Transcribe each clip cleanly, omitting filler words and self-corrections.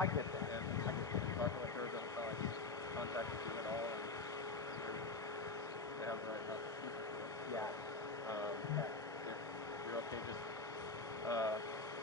I get that. And talking with her doesn't sound like she's contacted you at all, and they have the right not to speak to you. Yeah. If you're okay just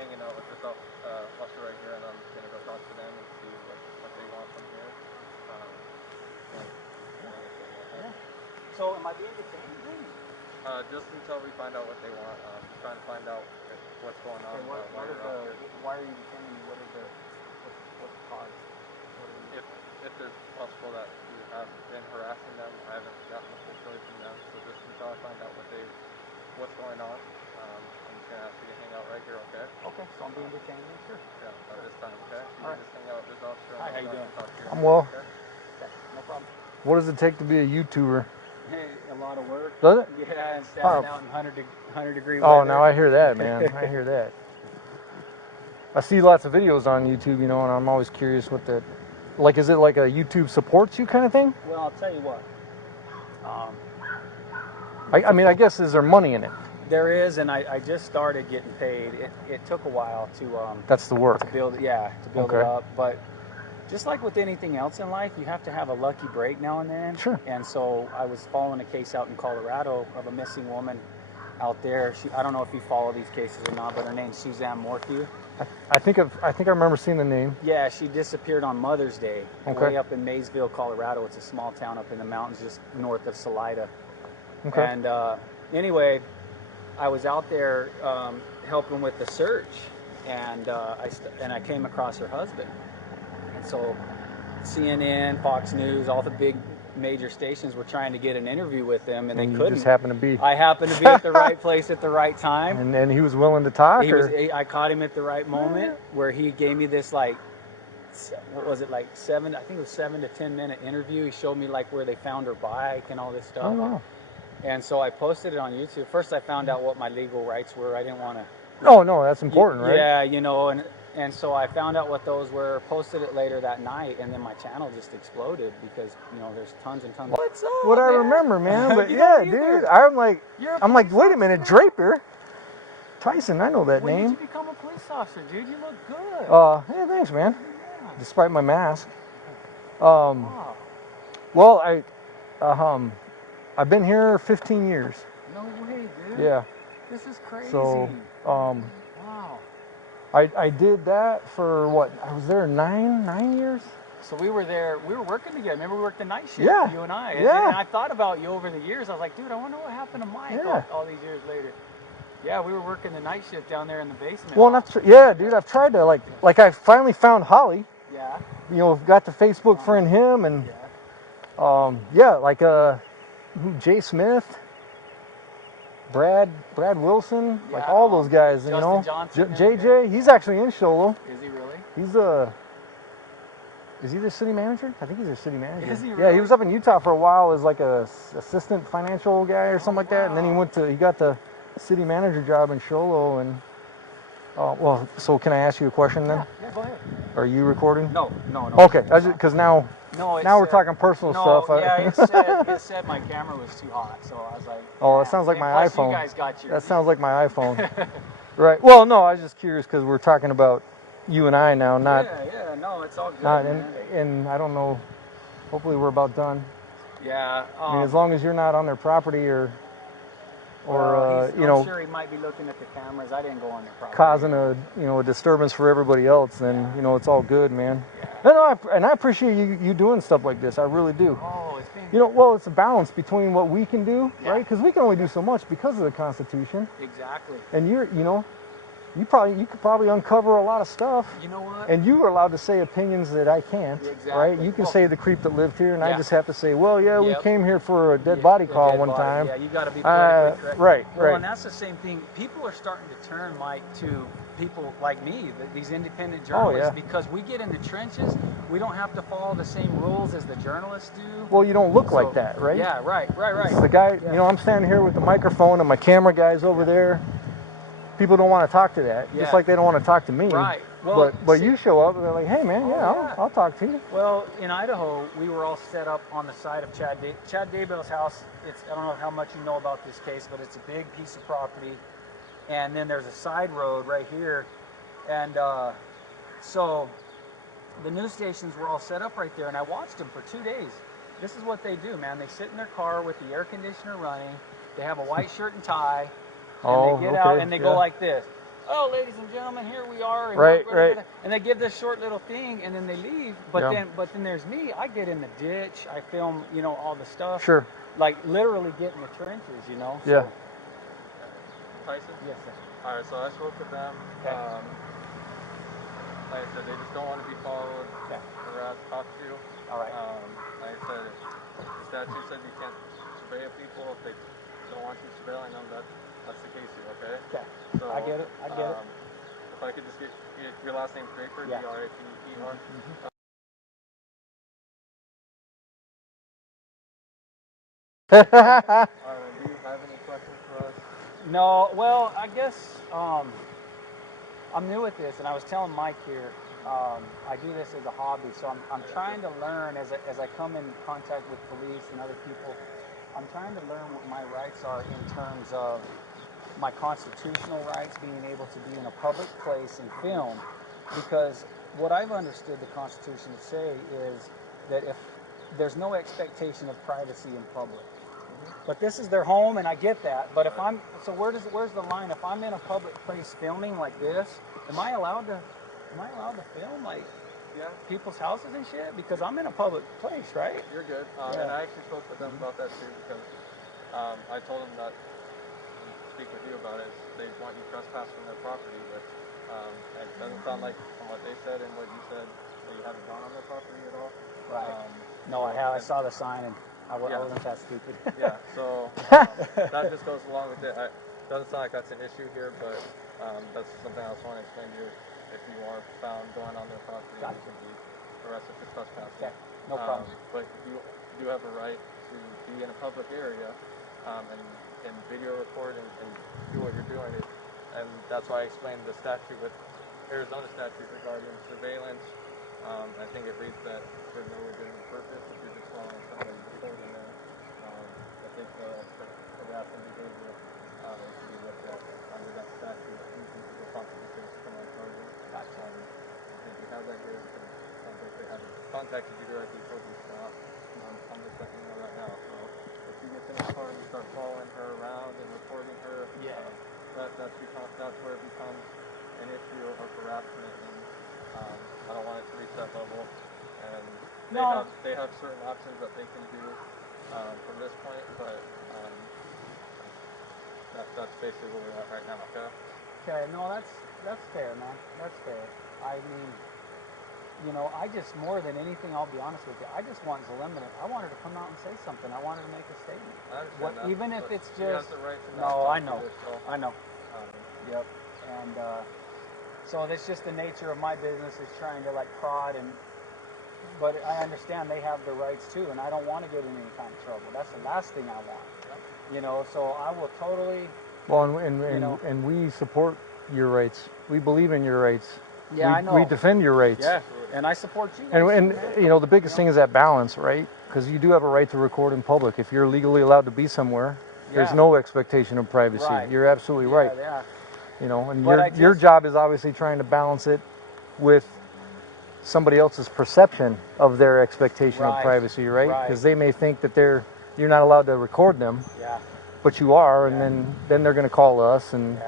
hanging out with this officer right here, and I'm going to go talk to them and see what they want from here. Yeah. So am I being detained? Just until we find out what they want. Just trying to find out what's going on. Okay, why are you detaining me? What's the cause? If it's possible that you have been harassing them, I haven't gotten the full story from them. So just until I find out what's going on, I'm just gonna ask you to hang out right here, okay? Okay, so I'm being detained. Sure. Yeah, at this time, okay? You All can just hang out with this officer. Hi, how you doing? I'm well. Okay, no problem. What does it take to be a YouTuber? Hey, a lot of work. Does it? Yeah, and standing out in 100-degree weather. Oh, now I hear that, man. I hear that. I see lots of videos on YouTube, you know, and I'm always curious what the, like, is it like a YouTube supports you kind of thing? Well, I'll tell you what. I mean, I guess, is there money in it? There is, and I just started getting paid. It took a while to That's the work. to build it up, but just like with anything else in life, you have to have a lucky break now and then. Sure. And so I was following a case out in Colorado of a missing woman out there. I don't know if you follow these cases or not, but her name's Zulema Pastenes. I think I remember seeing the name. Yeah, she disappeared on Mother's Day, Okay. way up in Maysville, Colorado. It's a small town up in the mountains just north of Salida. Okay. And anyway, I was out there helping with the search, and I came across her husband. And so CNN, Fox News, all the big major stations were trying to get an interview with him, and they couldn't. You just happened to be. I happened to be at the right place at the right time. And he was willing to talk? I caught him at the right moment where he gave me this, like, what was it, like I think it was 7 to 10 minute interview. He showed me like where they found her bike and all this stuff. Oh, wow. And so I posted it on YouTube. First I found out what my legal rights were. I didn't want to. Oh, no, that's important, right? Yeah, you know, and so I found out what those were, posted it later that night, and then my channel just exploded because, you know, there's tons and tons. What's up, What I remember, man, but yeah, dude, I'm like, wait a minute, Draper, Tyson, I know that When name. did you become a police officer, dude? You look good. Yeah, thanks, man. Yeah. Despite my mask. Wow. Well, I've been here 15 years. No way, dude. Yeah. This is crazy. So, wow. I did that for what? I was there nine years. So we were there. We were working together. Remember, we worked the night shift. Yeah. You and I. Yeah. And I thought about you over the years. I was like, dude, I wonder what happened to Mike all these years later. Yeah, we were working the night shift down there in the basement. Well, yeah, dude. I've tried to like I finally found Holly. Yeah. You know, got to Facebook friend him, and Jay Smith, Brad Wilson, like all those guys, Justin you know. Johnson, JJ, he's actually in Sholo. Is he really? Is he the city manager? I think he's a city manager. Is he Yeah, really? he was up in Utah for a while as like a assistant financial guy or something like that, and then he got the city manager job in Sholo. And well, so can I ask you a question then? Yeah, go ahead. Are you recording? No. Okay, because now we're talking personal stuff. Yeah, it said my camera was too hot, so I was like. Oh, that sounds like my iPhone. You guys got your. That sounds like my iPhone. Right. Well, no, I was just curious because we're talking about you and I now, not. Yeah, no, it's all good. And I don't know. Hopefully, we're about done. Yeah. I mean, as long as you're not on their property or I'm sure he might be looking at the cameras. I didn't go on their property. causing a disturbance for everybody else, then it's all good, man. Yeah. No, and I appreciate you doing stuff like this. I really do. Oh, it's been. It's a balance between what we can do, right? Because we can only do so much because of the Constitution. Exactly. And you could probably uncover a lot of stuff. You know what? And you are allowed to say opinions that I can't, Exactly. right? You can say the creep that lived here, and I just have to say, well, we came here for a dead body the call dead one body. time. Yeah, you got to be politically correct. Right. Well, and that's the same thing. People are starting to turn, Mike, to people like me, these independent journalists, because we get in the trenches. We don't have to follow the same rules as the journalists do. Well, you don't look like that, right? Yeah, right. It's the guy, I'm standing here with the microphone, and my camera guy's over there. People don't want to talk to that, just like they don't want to talk to me. Right. Well, but you show up and they're like, hey, man, I'll talk to you. Well, in Idaho, we were all set up on the side of Chad Daybell's house. I don't know how much you know about this case, but it's a big piece of property. And then there's a side road right here. And so the news stations were all set up right there, and I watched them for 2 days. This is what they do, man. They sit in their car with the air conditioner running. They have a white shirt and tie, and they get out and they go like this. Oh, ladies and gentlemen, here we are. And right. And they give this short little thing, and then they leave. But then there's me. I get in the ditch. I film, you know, all the stuff. Sure. Like literally get in the trenches, you know. Yeah. So, Tyson? yes, sir. All right, so I spoke with them. Okay. Like I said, they just don't want to be followed, Okay. harassed, talked to. All right. Like I said, the statute says you can't surveil people if they don't want you surveilling them. That's the case here, okay? Okay. So, I get it. I get it. If I could just get your last name, Draper, Yeah. D-R-A-P-E-R. Do you have any questions for us? No, well, I guess I'm new at this, and I was telling Mike here, I do this as a hobby, so I'm trying to learn as I come in contact with police and other people. I'm trying to learn what my rights are in terms of my constitutional rights, being able to be in a public place and film, because what I've understood the Constitution to say is that if there's no expectation of privacy in public. But this is their home, and I get that. But if where's the line? If I'm in a public place filming like this, am I allowed to film like people's houses and shit? Because I'm in a public place, right? You're good. And I actually spoke with them about that too, because I told them that speak with you about it. They want you trespass from their property, but it doesn't sound like from what they said and what you said that you haven't gone on their property at all. Right. No, I have. I saw the sign and I wasn't that stupid. Yeah, so that just goes along with it. Doesn't sound like that's an issue here, but that's something I was wanting to explain to you. If you are found going on their property, you can be arrested for trespassing. Okay, no problem. But you do have a right to be in a public area and video record and do what you're doing. And that's why I explained the statute with Arizona statute regarding surveillance. I think it reads that for no legitimate purpose if you're just following somebody recording there. I think the harassment behavior should be looked at under that statute. You can be possibly face criminal charges. I think we have that here. Sounds like they haven't contacted you directly, told you to stop. I'm just letting you know right now. So if you get in the car and you start following her around and recording her, that's where it becomes an issue of harassment. And I don't want it to reach that level. And they have certain options that they can do from this point, but that's basically where we're at right now. Okay. Okay. No, that's fair, man. That's fair. I mean, you know, I just more than anything, I'll be honest with you, I just want Zulema. I want her to come out and say something. I want her to make a statement. I understand that, even if it's she has just the right to no, not I know, this, so, I know. Yep. And so that's just the nature of my business is trying to like prod but I understand they have the rights too, and I don't want to get in any kind of trouble. That's the last thing I want. You know, so I will totally. Well, and we support your rights. We believe in your rights. Yeah, I know. We defend your rights. Yeah, and I support you. And you know, the biggest thing is that balance, right? Because you do have a right to record in public. If you're legally allowed to be somewhere, there's no expectation of privacy. Right. You're absolutely right. Yeah. You know, and your job is obviously trying to balance it with somebody else's perception of their expectation of privacy, right? Because they may think that you're not allowed to record them, but you are, and then they're going to call us, and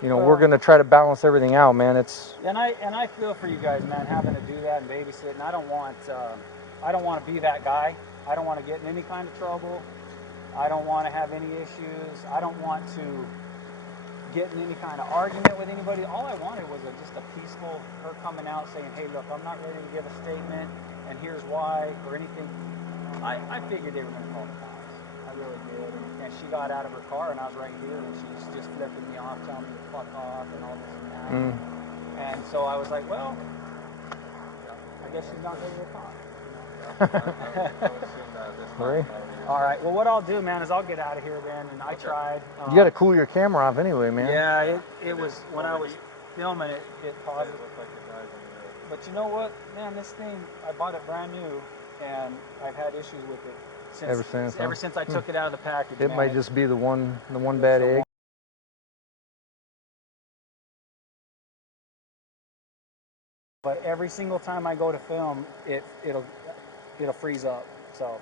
you know, we're going to try to balance everything out, man. And I feel for you guys, man, having to do that and babysit. And I don't want to be that guy. I don't want to get in any kind of trouble. I don't want to have any issues. I don't want to get in any kind of argument with anybody. All I wanted was just a peaceful, her coming out saying, hey, look, I'm not ready to give a statement, and here's why, or anything. I figured they were going to call the cops. I really did. And she got out of her car, and I was right here, and she's just flipping me off, telling me to fuck off, and all this and that. And so I was like, well, I guess she's not ready to talk. Right. All right. Well, what I'll do, man, is I'll get out of here then. And I tried. You got to cool your camera off anyway, man. Yeah, it was when I was filming it paused. But you know what, man? This thing, I bought it brand new, and I've had issues with it ever since I took it out of the package. It might just be the one bad egg. But every single time I go to film, it'll freeze up. So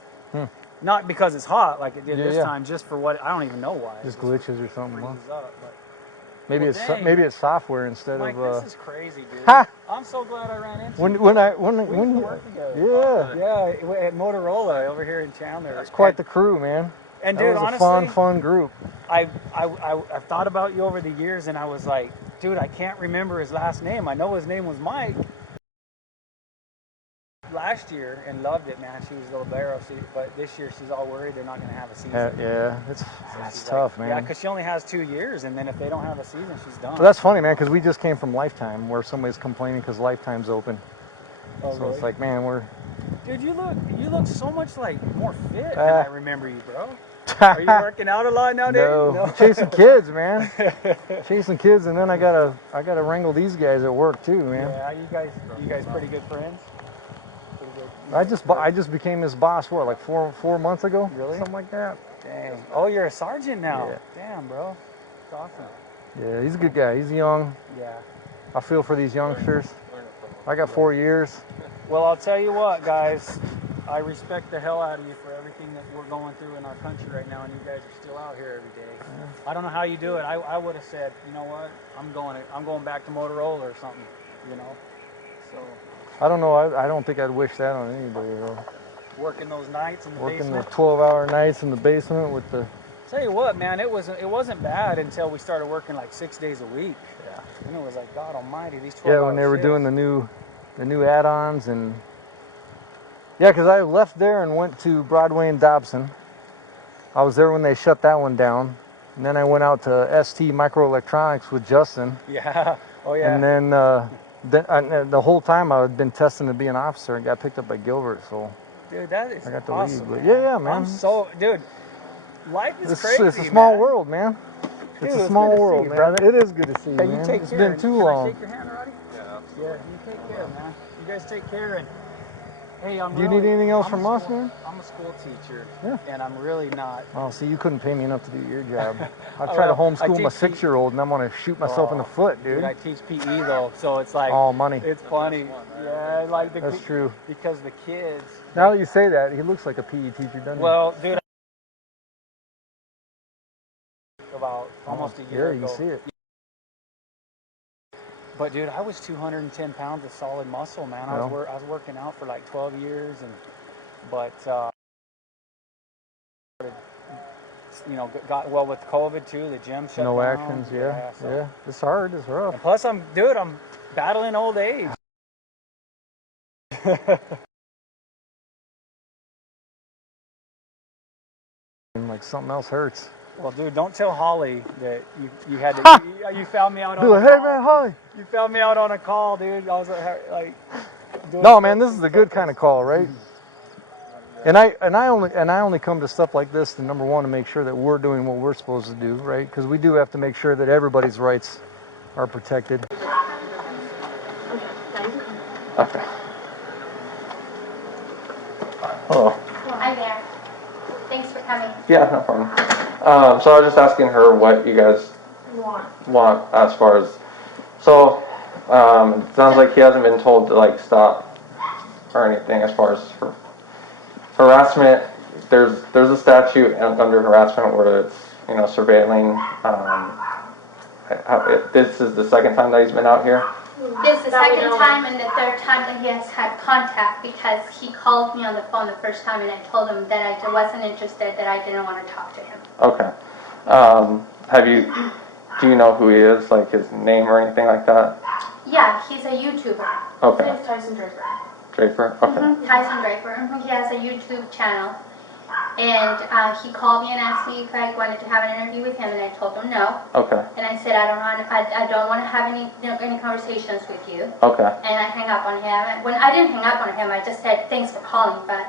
not because it's hot like it did this time, just for what I don't even know why. Just glitches or something. Freezes up, but maybe it's software instead Mike, of. This is crazy, dude. Ha! I'm so glad I ran into when you. when We work together. Yeah, at Motorola over here in Chandler. That's quite the crew, man. And that dude, was honestly, a fun group. I've thought about you over the years, and I was like, dude, I can't remember his last name. I know his name was Mike. Last year and loved it, man. She was a libero, but this year she's all worried they're not going to have a season. Yeah, that's tough, man. Yeah, because she only has 2 years, and then if they don't have a season, she's done. Well, that's funny, man, because we just came from Lifetime, where somebody's complaining because Lifetime's open. Oh, so really? it's like, man, Dude, you look so much like more fit than I remember you, bro. Are you working out a lot nowadays? No. Chasing kids, man. Chasing kids, and then I gotta wrangle these guys at work too, man. Yeah, you guys pretty good friends. I just became his boss. What, like four months ago? Really? Something like that. Dang. Oh, you're a sergeant now. Yeah. Damn, bro. That's awesome. Yeah, he's a good guy. He's young. Yeah. I feel for these youngsters. I got 4 years. Well, I'll tell you what, guys. I respect the hell out of you for everything that we're going through in our country right now, and you guys are still out here every day. Yeah. I don't know how you do it. I would have said, you know what? I'm going back to Motorola or something. You know. So. I don't know. I don't think I'd wish that on anybody, though. Working those nights in the basement. Working the 12-hour nights in the basement with the. Tell you what, man, it wasn't bad until we started working like 6 days a week. Yeah. And it was like, God Almighty, these 12 Yeah, when they were doing the new add-ons and. Yeah, because I left there and went to Broadway and Dobson. I was there when they shut that one down, and then I went out to ST Microelectronics with Justin. Yeah. Oh yeah. And then. The whole time I had been testing to be an officer and got picked up by Gilbert, so dude, that is I got to awesome, leave. But man. yeah, man. Dude, life is crazy. It's a small world, man. Dude, it's a small world, you, man. brother. It is good to see you, hey, man. You take it's care. been too long. Can I shake your hand, Roddy? Yeah. Yeah, you take care, man. You guys take care, and hey, Do you need anything else from us, man? I'm a school teacher, yeah. And I'm really not. Oh, see, you couldn't pay me enough to do your job. I've tried to homeschool my 6-year-old, and I'm going to shoot myself in the foot, dude. I teach PE, though, so it's like... Oh, money. It's funny. Yeah, like the... That's true. Because the kids... Now that you say that, he looks like a PE teacher, doesn't he? Well, dude... About almost a year ago. Yeah, you see it. But dude, I was 210 pounds of solid muscle, man. I was working out for like 12 years, but you know, got well with COVID too. The gym shut down. No actions, yeah. It's hard. It's rough. And plus, I'm battling old age. Like something else hurts. Well, dude, don't tell Holly that you had to. You found me out on. Dude, hey man, Holly. You found me out on a call, dude. I was like. No, man, this is the good kind of call, right? And I only come to stuff like this to, number one, to make sure that we're doing what we're supposed to do, right? Because we do have to make sure that everybody's rights are protected. Okay. Hello. Hi there. Thanks for coming. Yeah, no problem. So I was just asking her what you guys want as far as. So it sounds like he hasn't been told to like stop or anything as far as harassment. There's a statute under harassment where it's surveilling. This is the second time that he's been out here. This is the second time and the third time that he has had contact, because he called me on the phone the first time and I told him that I wasn't interested, that I didn't want to talk to him. Okay. Do you know who he is, like his name or anything like that? Yeah, he's a YouTuber. Okay. His name's Tyson Draper. Draper? Okay. Tyson Draper. He has a YouTube channel. And he called me and asked me if I wanted to have an interview with him, and I told him no. Okay. And I said I don't want to have any conversations with you. Okay. And I hung up on him. When I didn't hang up on him, I just said thanks for calling, but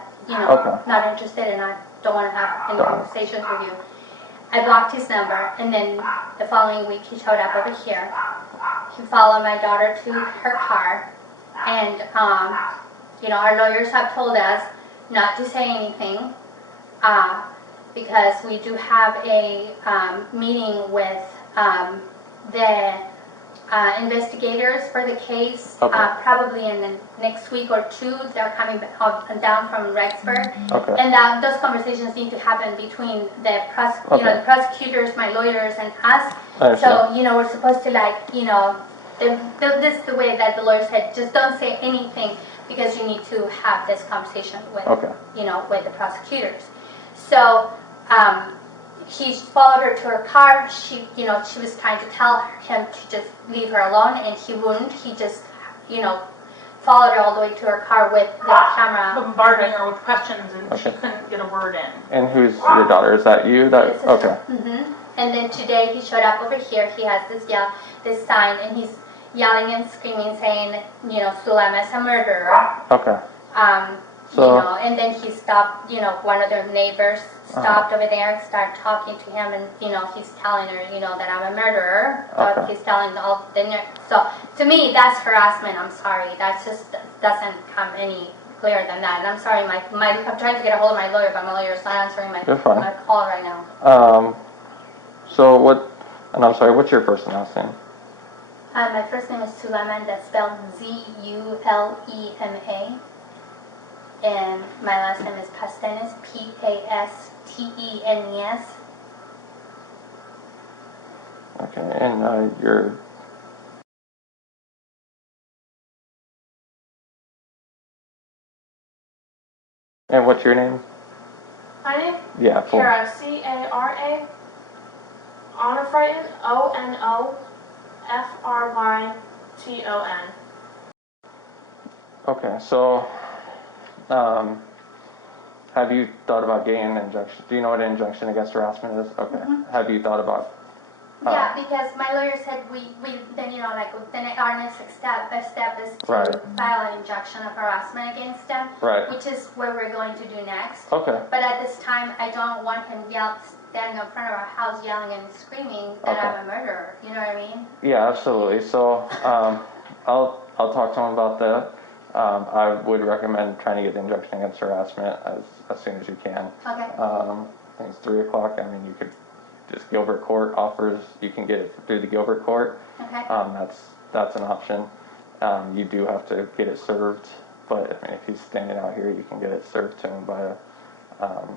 not interested, and I don't want to have any conversations with you. I blocked his number, and then the following week he showed up over here. He followed my daughter to her car, and our lawyers have told us not to say anything. Because we do have a meeting with the investigators for the case. Okay. Probably in the next week or two, they're coming down from Rexburg. Okay. And those conversations need to happen between the Okay. the prosecutors, my lawyers, and us. I understand. So we're supposed to this is the way that the lawyer said. Just don't say anything because you need to have this conversation with Okay. with the prosecutors. So. He followed her to her car. She was trying to tell him to just leave her alone, and he wouldn't. He just, followed her all the way to her car with the camera. Bombarding her with questions, and Okay. she couldn't get a word in. And who's your daughter? Is that you? Okay. And then today he showed up over here. He has this sign, and he's yelling and screaming, saying, Zulema is a murderer. Okay. And then he stopped, one of their neighbors stopped over there, started talking to him, and, he's telling her, that I'm a murderer. Okay. He's telling all the So, to me, that's harassment. I'm sorry. That just doesn't come any clearer than that. And I'm sorry, I'm trying to get a hold of my lawyer, but my lawyer's not answering my call right now. And I'm sorry, what's your first and last name? My first name is Zulema, and that's spelled Zulema. And my last name is Pastenes, Pastenes. Okay, and your... And what's your name? My name? Yeah, full. Cara, C-A-R-A, Onofrighton, O-N-O-F-R-Y-T-O-N. Okay, so, have you thought about getting an injunction? Do you know what an injunction against harassment is? Okay. Mm-hmm. Have you thought about... Yeah, because my lawyer said then our next step is to Right. file an injunction of harassment against them, Right. which is what we're going to do next. Okay. But at this time, I don't want him standing in front of our house yelling and screaming that Okay. I'm a murderer. You know what I mean? Yeah, absolutely. So, I'll talk to him about that. I would recommend trying to get the injunction against harassment as soon as you can. Okay. I think it's 3 o'clock. I mean, you could just Gilbert Court offers, you can get it through the Gilbert Court. Okay. That's an option. You do have to get it served, but I mean, if he's standing out here, you can get it served to him by a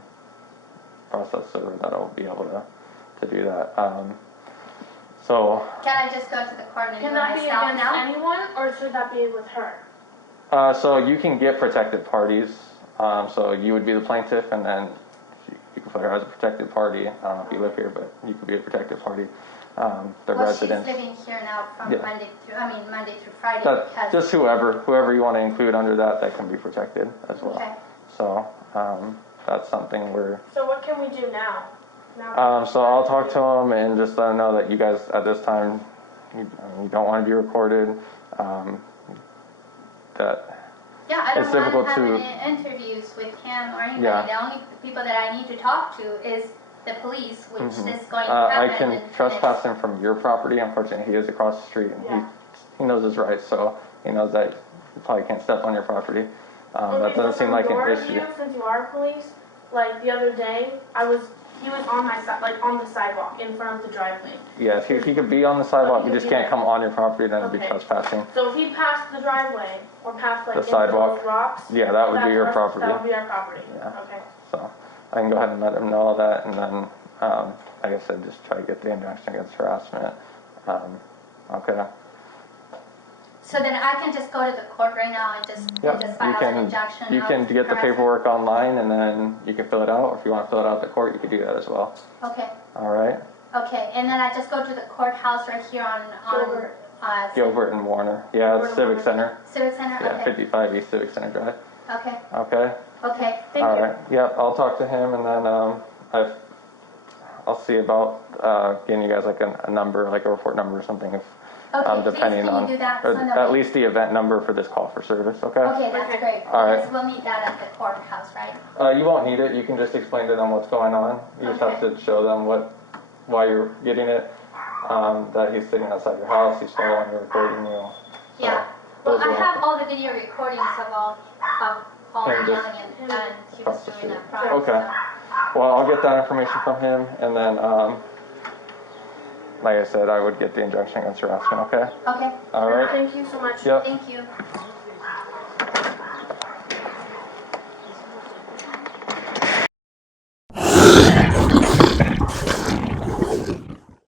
process server that'll be able to do that. So. Can I just go to the court and do Can it that be myself against now? anyone, or should that be with her? So you can get protected parties. So you would be the plaintiff, and then you can put her as a protected party. I don't know if you live here, but you could be a protected party. The residents. She's living here now from Yeah. Monday through Friday. That, just whoever you want to include under that can be protected as well. Okay. So that's something where. So what can we do now? So I'll talk to them and just let them know that you guys at this time you don't want to be recorded. That Yeah, I it's don't difficult want to to- have any interviews with him or anybody. Yeah. The only people that I need to talk to is the police, which is going to I happen. can and trespass him from your property. Unfortunately, he is across the street, and Yeah. he knows his rights, so he knows that you probably can't step on your property. That Okay, doesn't so seem like an from your issue. view, since you are police, like the other day, he was on my side, like on the sidewalk in front of the driveway. Yeah, if he could be on the sidewalk, he you could just be can't there. come on your property, then it'd be Okay. trespassing. So if he passed the driveway or passed like The into sidewalk? those rocks, Yeah, that would be your property. That would be our property. Yeah. Okay. So I can go ahead and let him know all that, and then, like I said, just try to get the injunction against harassment. Okay. So then I can just go to the court right now and just Yep. file an injunction. You can of get the harassment? paperwork online, and then you can fill it out. Or if you want to fill it out at the court, you can do that as well. Okay. All right. Okay, and then I just go to the courthouse right here on Gilbert. Gilbert and Warner. Yeah, it's Civic Center. Civic Center. Yeah, Okay. 55 East Civic Center Drive. Okay. Okay. Okay. Thank All you. right. Yep. I'll talk to him, and then I'll see about getting you guys like a number, like a report number or something, if Okay, depending please, can on, you do that? or So that at we- least the event number for this call for service. Okay. Okay, that's Okay. great. All right. Yes, we'll need that at the courthouse, right? You won't need it. You can just explain to them what's going on. You just have to show them why you're getting it. That he's sitting outside your house. He's following you, recording you. So, Yeah. Well, those I are- have all the video recordings of all And yelling just and he was across the doing street. that process. Okay. Well, I'll get that information from him, and then like I said, I would get the injunction against harassment, okay? Okay. All right. Thank you so much. Yep. Thank you.